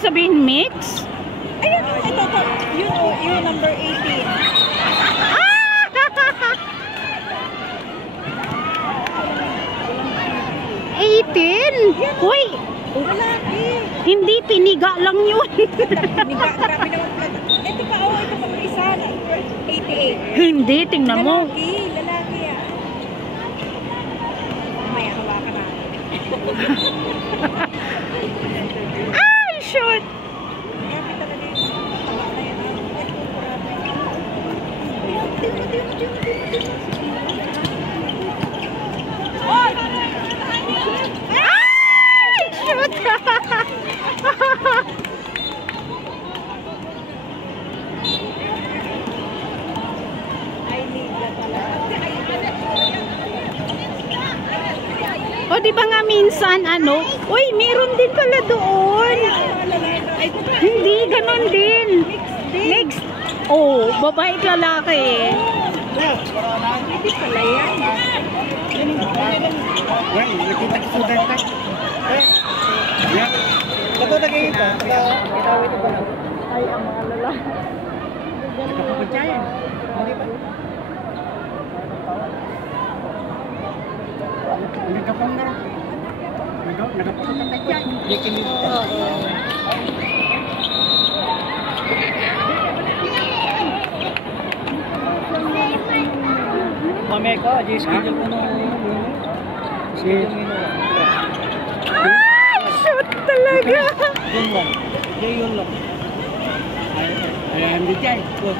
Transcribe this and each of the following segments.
mo sabihin mix? Ayan o, ito. Yung number 18. Ah! 18? Uy! Lalaki. Hindi, piniga lang yun. Piniga, grabe naman pala. Ito pa, ito pa isa. 88. Hindi, tingnan mo. Lalaki yan. Mamaya, hawakan na. Ay, shoot! Grabe talaga yung hawakan na yan. Ay, shoot! O, di ba nga minsan, ano? Uy, meron din pala doon. Hindi, ganon din. Next. Oh, babae at lalaki. Hindi pala yan. Wait, nakita ko sa dagdag. Yeah. Ito na kayo ito. Ito ba lang? Ay, ang mga lalaki. Nagkapagpagya yan. Hindi ba? Nagkapang na rin. Nagkapagpagya yan. Lekin dito. Mamaya ka, schedule ko na. Ay, shoot talaga. Yun lang. Yun lang. Ayan, DJ. Go.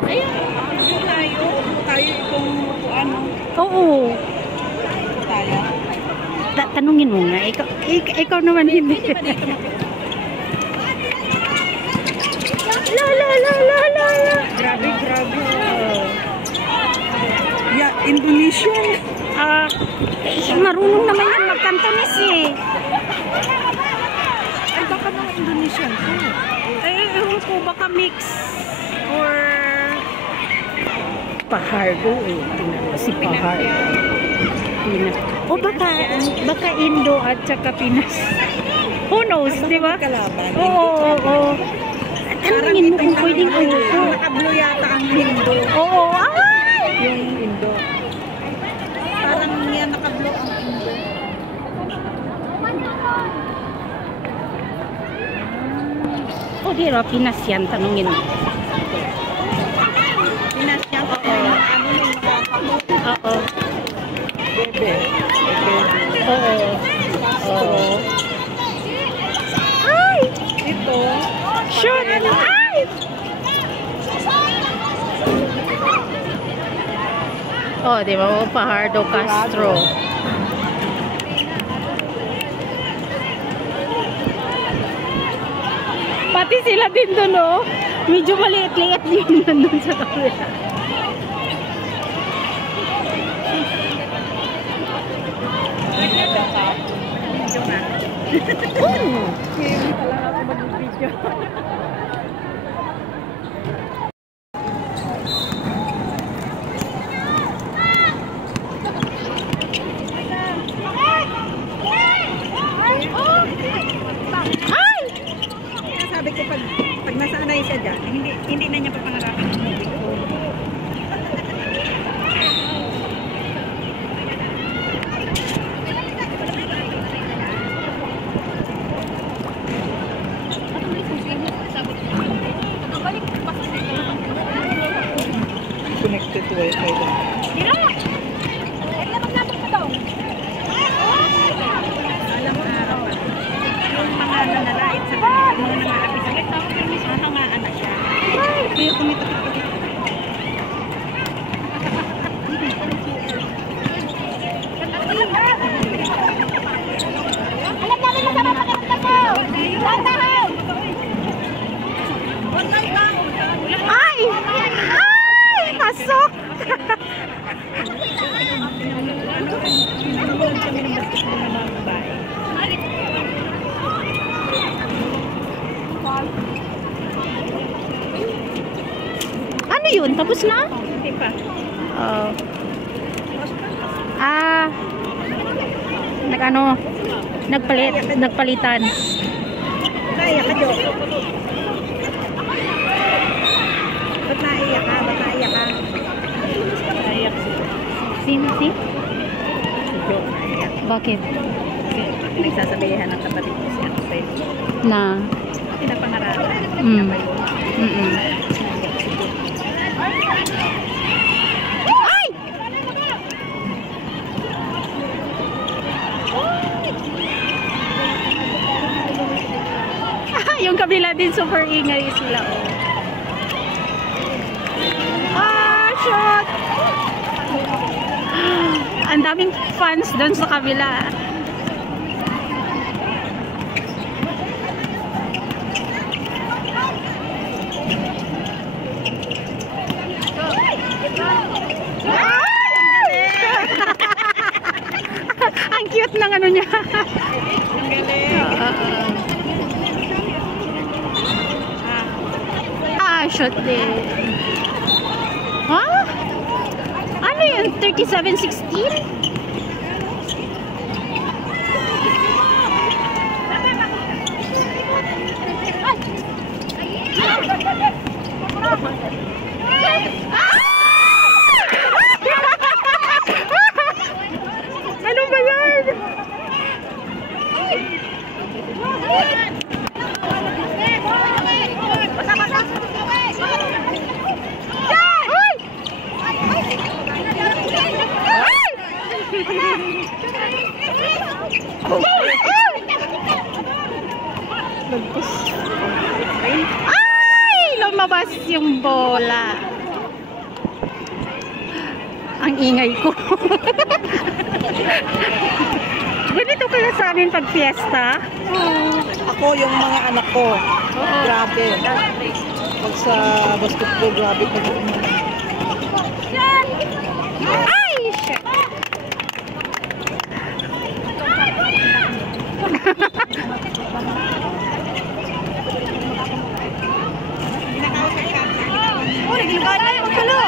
Ayan, tayo itong ano. Oo. Tayo. Tanungin mo nga. Ikaw naman hindi. La. Grabe. Yeah, Indonesian. Marunong naman yan mag-Cantonese eh. Ay, baka mga Indonesian to. Ewan ko, baka mix or Pahardo eh. Tingnan mo si Pahardo. Pinas. O baka Indo at saka Pinas. Who knows, di ba? Kalaban. Oo. Tanungin mo kung pwedeng uso. Nakablo yata ang Indo. Oo, ay! Yung Indo. Parang yan nakablo ang Indo. O di ba, Pinas yan, tanungin mo. Pinas yan ko. Ano nung Oo. bebe. Oo. Ay! Ito. Shoot! Ay! Oh, di ba? Fajardo Castro. Pati sila din doon, oh. Medyo maliit-liit din nandun sa kabila. Hindi pala ako mag-video. Ay! Sabi ko pag nasanay siya dyan, hindi na niya papangarapan. Connected to Wi-Fi doon. Alam mo araw pa. Yung mga nanalait sa kanila, mga nangaapis sa kanila, hangaan na siya. Kaya kumita-kita. Ay! Ay! Pasok! Tapos na? Hindi pa. Oh. Ah. Nag-ano? Nagpalitan. Naiyak ka, Jo. Ba't naiyak ka? Ba't naiyak ka? Naiyak Si? Jo, naiyak. Bakit? Kasi nagsasabihan ng kapatid ko siya sa'yo. Na. Pinapangaralan. Mm. Kapay ko. Mm-mm. Ay! Yung kabila din super ingay sila. Ah, shot! Ang daming fans doon sa kabila. Ang cute ng ano niya. Ang galing. Shot din. Ha? Ano yun? 37-16? Ano ba yan? Ay! Lumabas yung bola. Ang ingay ko. Ganito kaya sa amin pag fiesta? Ako, yung mga anak ko. Grabe. Pag sa basketball, grabe pag Ay! Shit! Oh, nagilugan na yung magkulo.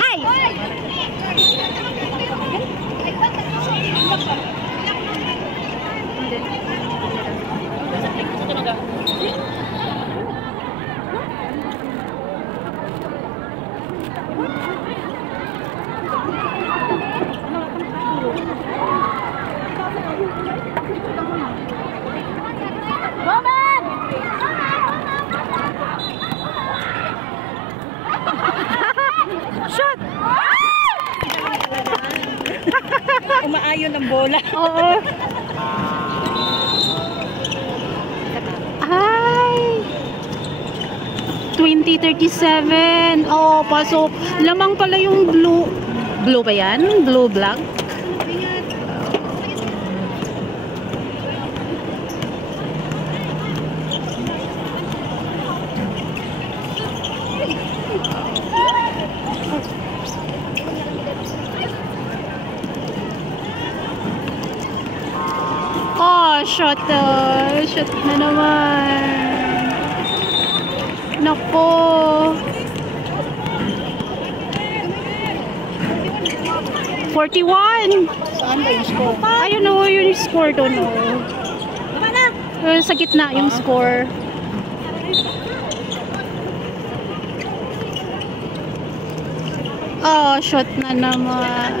Ay! Shot! Umaayon ng bola. Oo. Ay! 2037. Oh, pasok. Lamang pala yung blue. Blue ba yan? Blue black? Oh, shot. Shot na naman. Nako. 41. Saan ba yung score? Ayun o, yung score doon o. Tama na. Sa gitna yung score. Oh, shot na naman.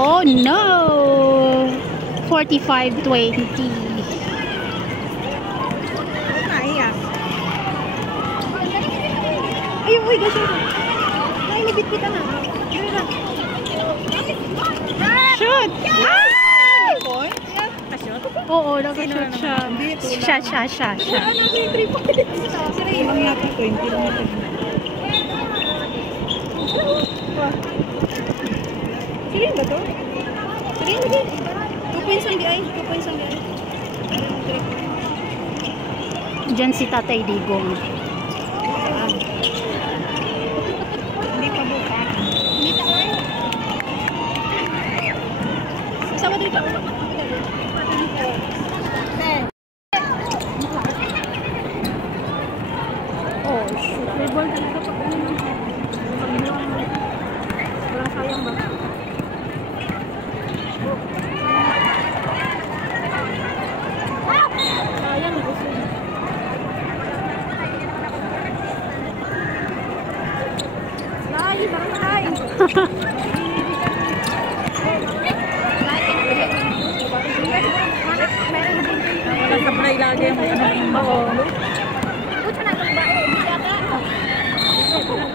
Oh no! 45-20. Naiyak. Ay, uy, gasyo. Ay, nabitbita na. Shoot! Ay! Oo, nag-shoot siya. Siya. Ilang yata 20 lang natin. Sige ba to? Sige. points ang di ay. 2 points ang di ay. Diyan si Tatay Digong. Hindi pa buka. Hindi pa ay. Sama dito. Oh, Super Bowl talaga pag ano. Walang sayang ba? Sayang gusto. Barangay. Sabay lagi ang Oo.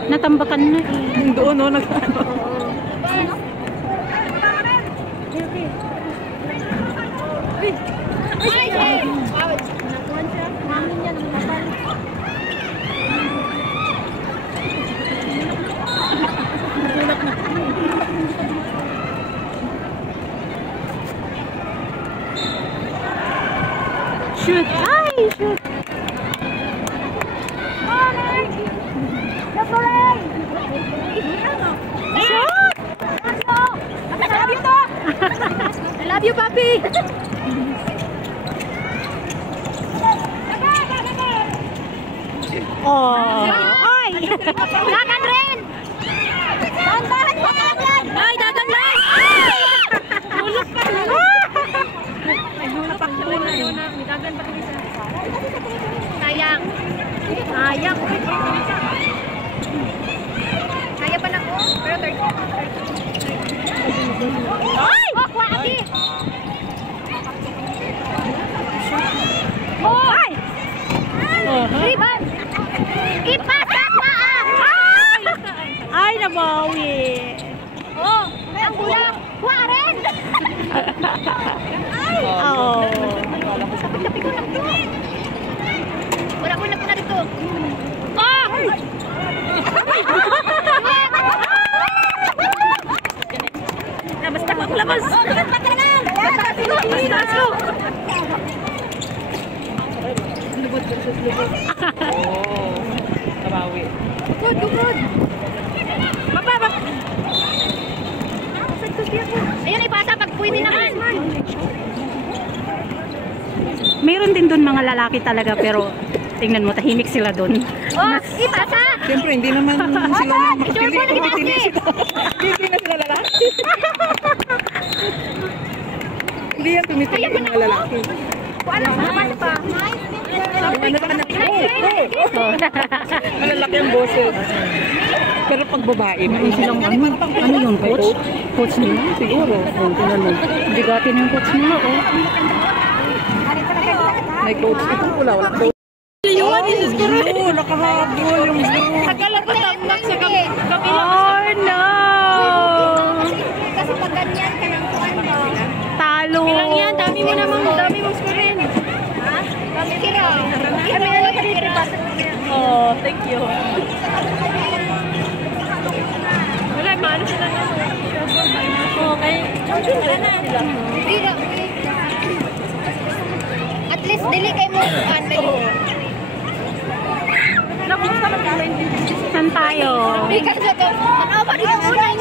Natambakan na eh. doon no nag Shoot! Ay! Shoot! Shoot! I love you, papi. Oh! Ay! Dagan rin. Dagan pa dagan. Ay, dagan lang. Hulog pa. Ay, hulog pa siya na yun. Dagan pa rin siya. Sayang. Sayang. Kaya pa na ko. Pero 30. Ay! Oh, kwati. Oh! Ay! Riban! Ipasa pa! Ay! Ay, nabawi. Oh! Ang gulang! Waren! Ay! Oh. Sabi ko lang to! Wala ko na dito! Oh! Labas na ako! Labas! Labas pa ka na! Labas ko! Oh, kabawi. Good, good! Baba! Ayun, ipasa pag pwede naman! Mayroon din doon mga lalaki talaga pero tingnan mo, tahimik sila doon. Oh, ipasa! Siyempre, hindi naman sila makapili. Sure, Hindi na sila lalaki. Hindi yan tumitingin ng mga lalaki. Wala pa. Malalaki ang boses. Pero pag babae, may silang Ano yun, coach? Coach nila? Siguro. Oh, tingnan mo. Bigatin yung coach nila, oh. may coach. Ito wala coach. Oo, nakahabol yung blue. Akala ko tambak sa kabila. Oh, no! Kasi pag ganyan ka lang kuhan ba? Talo! Ilang yan, dami mo score rin. Ha? Dami kira. Kami na lang kira. Oh, thank you. Wala, maano sila na. Okay. Kira. At least dili kay mo kuhan na yun. Saan tayo? Because ito, ano ba rin ang unang